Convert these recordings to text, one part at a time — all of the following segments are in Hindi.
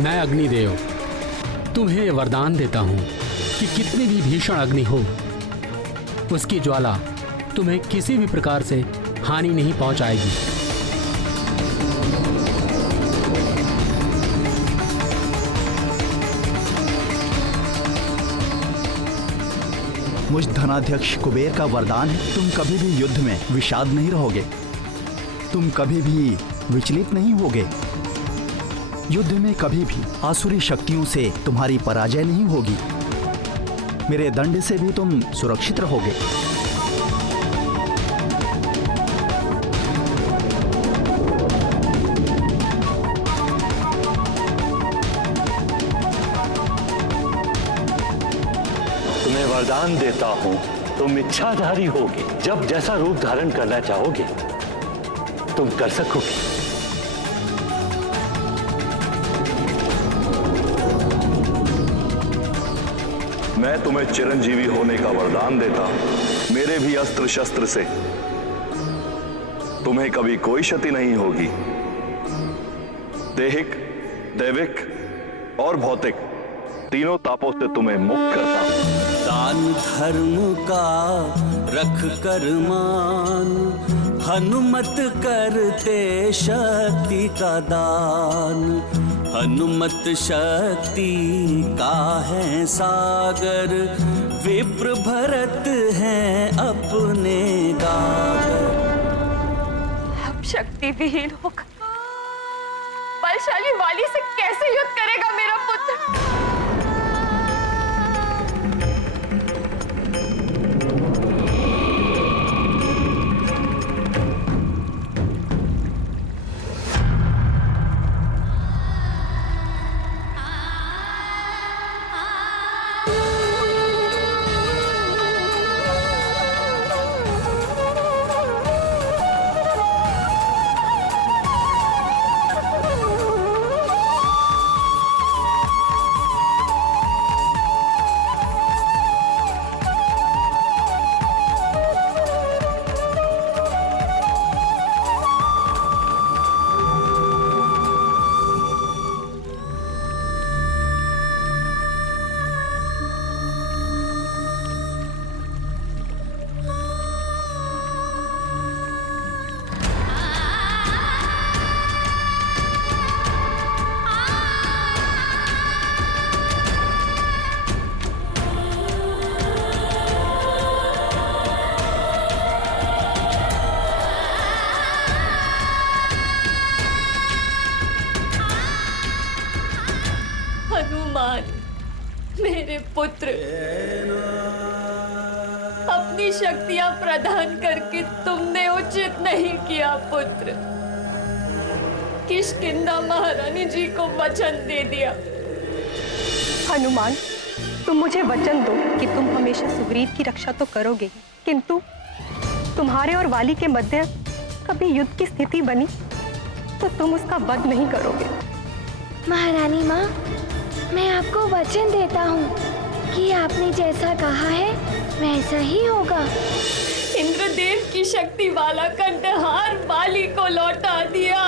मैं अग्निदेव तुम्हें वरदान देता हूं कि कितनी भी भीषण अग्नि हो, उसकी ज्वाला तुम्हें किसी भी प्रकार से हानि नहीं पहुंचाएगी। मुझ धनाध्यक्ष कुबेर का वरदान है, तुम कभी भी युद्ध में विषाद नहीं रहोगे, तुम कभी भी विचलित नहीं होगे, युद्ध में कभी भी आसुरी शक्तियों से तुम्हारी पराजय नहीं होगी, मेरे दंड से भी तुम सुरक्षित रहोगे। तुम्हें वरदान देता हूं, तुम इच्छाधारी होगे, जब जैसा रूप धारण करना चाहोगे तुम कर सकोगे। मैं तुम्हें चिरंजीवी होने का वरदान देता हूं। मेरे भी अस्त्र शस्त्र से तुम्हें कभी कोई क्षति नहीं होगी। दैहिक, दैविक और भौतिक तीनों तापों से तुम्हें मुक्त करता हूं। दान धर्म का रख कर मान, हनुमत करते शक्ति का दान। हनुमत शक्ति का है सागर, विप्र भरत हैं अपने गागर। अब शक्ति विहीन होकर बलशाली वाली से कैसे युद्ध करेगा मेरा पुत्र? हनुमान, मेरे पुत्र, अपनी शक्तियां प्रदान करके तुमने उचित नहीं किया पुत्र। किष्किंधा महारानी जी को वचन दे दिया। हनुमान, तुम मुझे वचन दो कि तुम हमेशा सुग्रीव की रक्षा तो करोगे ही, किंतु तुम्हारे और वाली के मध्य कभी युद्ध की स्थिति बनी तो तुम उसका वध नहीं करोगे। महारानी माँ, मैं आपको वचन देता हूँ कि आपने जैसा कहा है वैसा ही होगा। इंद्रदेव की शक्ति वाला कंठहार वाली को लौटा दिया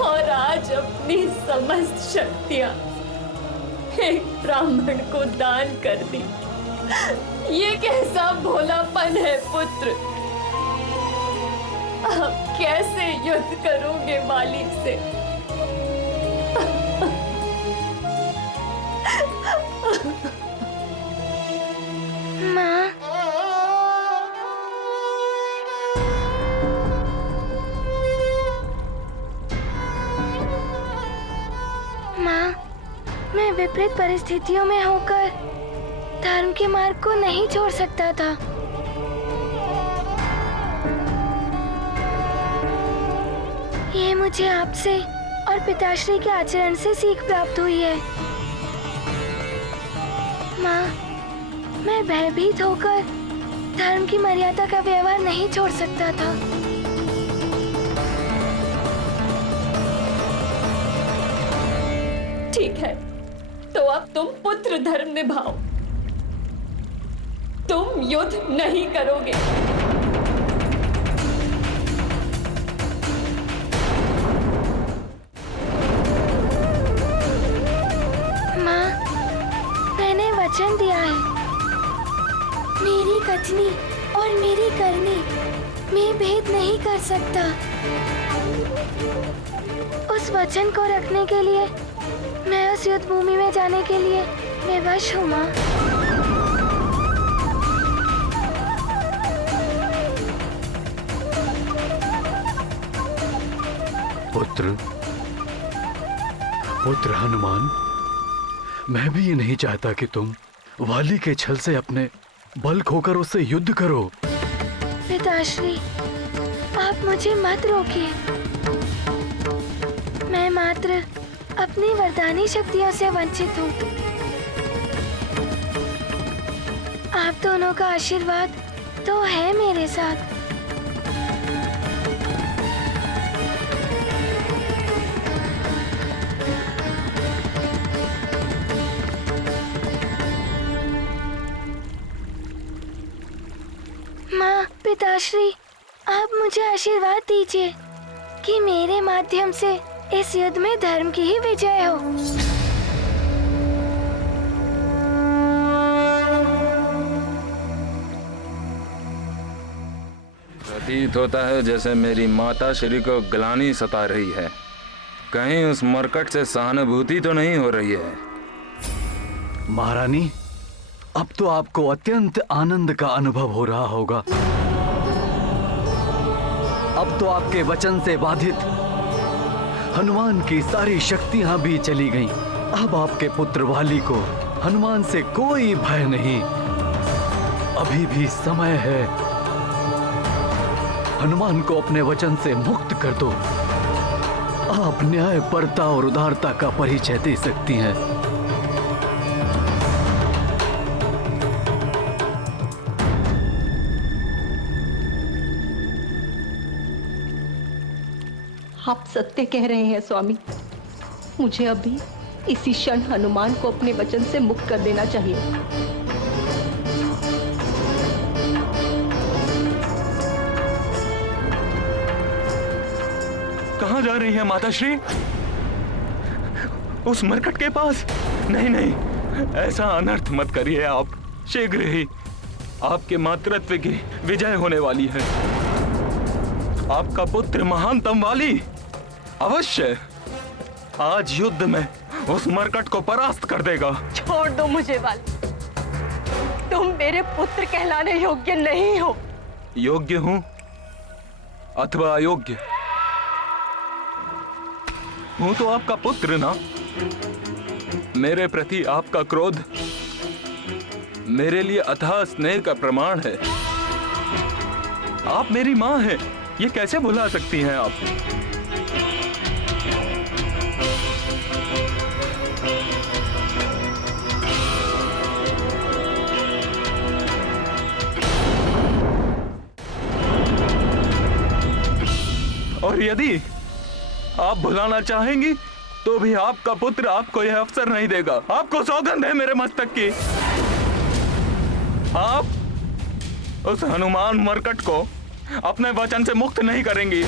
और आज अपनी समस्त शक्तियां एक ब्राह्मण को दान कर दी। ये कैसा भोलापन है पुत्र? आप कैसे युद्ध करोगे वाली से? माँ, मैं विपरीत परिस्थितियों में होकर धर्म के मार्ग को नहीं छोड़ सकता था। ये मुझे आपसे और पिताश्री के आचरण से सीख प्राप्त हुई है। माँ, मैं भयभीत होकर धर्म की मर्यादा का व्यवहार नहीं छोड़ सकता था। ठीक है, तो अब तुम पुत्र धर्म निभाओ। तुम युद्ध नहीं करोगे। माँ, मैंने वचन दिया है। मेरी कथनी और मेरी करनी में भेद नहीं कर सकता। उस वचन को रखने के लिए मैं उस युद्ध भूमि में जाने के लिए विवश हूँ माँ। पुत्र हनुमान, मैं भी ये नहीं चाहता कि तुम वाली के छल से अपने बल खोकर उससे युद्ध करो। पिताश्री, आप मुझे मत रोकिए। मैं मात्र अपनी वरदानी शक्तियों से वंचित हूँ। आप दोनों का आशीर्वाद तो है मेरे साथ। माँ, पिताश्री, आप मुझे आशीर्वाद दीजिए कि मेरे माध्यम से इस युद्ध में धर्म की ही विजय हो। प्रतीत होता है जैसे मेरी माता श्री को ग्लानि सता रही है। कहीं उस मरकट से सहानुभूति तो नहीं हो रही है। महारानी, अब तो आपको अत्यंत आनंद का अनुभव हो रहा होगा। अब तो आपके वचन से बाधित हनुमान की सारी शक्तियां भी चली गईं। अब आपके पुत्र वाली को हनुमान से कोई भय नहीं। अभी भी समय है। हनुमान को अपने वचन से मुक्त कर दो। आप न्यायपरता और उदारता का परिचय दे सकती हैं। आप सत्य कह रहे हैं स्वामी। मुझे अभी इसी क्षण हनुमान को अपने वचन से मुक्त कर देना चाहिए। कहाँ जा रही है माताश्री? उस मरकट के पास? नहीं नहीं, ऐसा अनर्थ मत करिए आप। शीघ्र ही आपके मातृत्व की विजय होने वाली है। आपका पुत्र महानतम वाली अवश्य आज युद्ध में उस मरकट को परास्त कर देगा। छोड़ दो मुझे वाली। तुम मेरे पुत्र कहलाने योग्य नहीं हो। योग्य हूं अथवा अयोग्य हूं तो आपका पुत्र ना। मेरे प्रति आपका क्रोध मेरे लिए अथाह स्नेह का प्रमाण है। आप मेरी मां हैं, ये कैसे भुला सकती हैं आप? और यदि आप भुलाना चाहेंगी तो भी आपका पुत्र आपको यह अवसर नहीं देगा। आपको सौगंध है मेरे मस्तक की। आप उस हनुमान मरकट को अपने वचन से मुक्त नहीं करेंगी।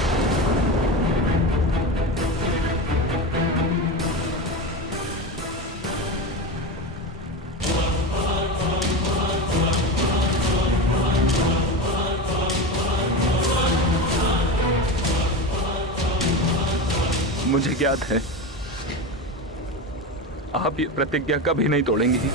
मुझे ज्ञात है आप ये प्रतिज्ञा कभी नहीं तोड़ेंगी।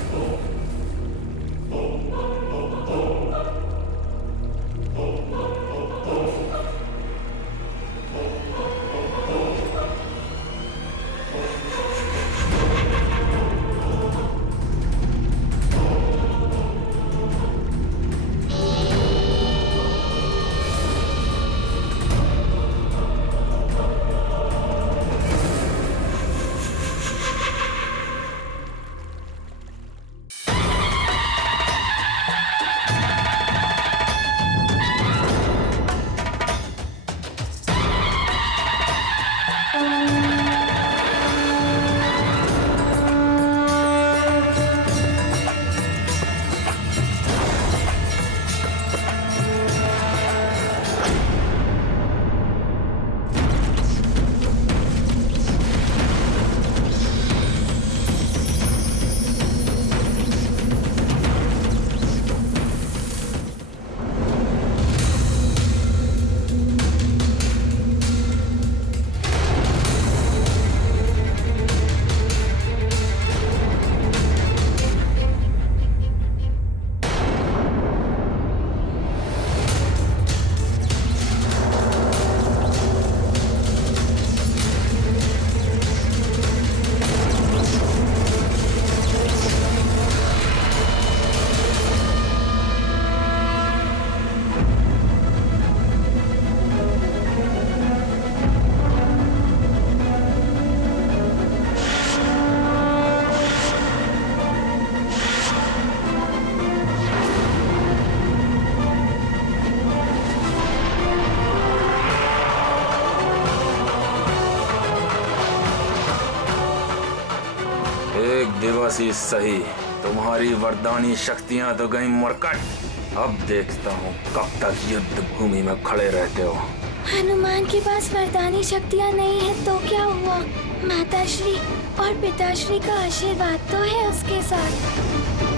एक दिवस ही सही, तुम्हारी वरदानी शक्तियां तो गई मरकट। अब देखता हूँ कब तक युद्ध भूमि में खड़े रहते हो। हनुमान के पास वरदानी शक्तियाँ नहीं है तो क्या हुआ? माताश्री और पिताश्री का आशीर्वाद तो है उसके साथ।